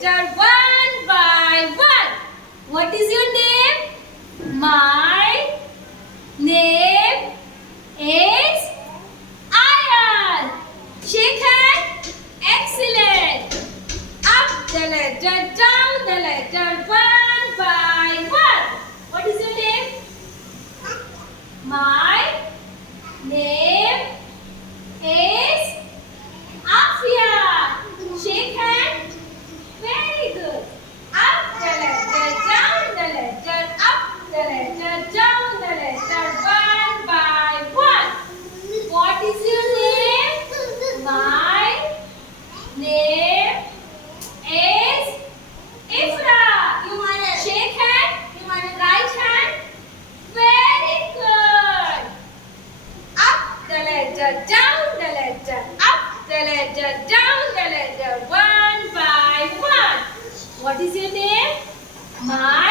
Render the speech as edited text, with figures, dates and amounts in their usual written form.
letter one by one. What is your name? My name is Ayan. Shake hand. Excellent. Up the letter, down the letter, one by one. What is your name? My name is Afia. Shake hand. Very good. Up the letter, down the letter, up the letter, down the letter, one by one. What is your name? My name is Ifra. Shake hand. Right hand. Very good. Up the letter, down the letter, up the letter, down the letter, one by one. What is your name? My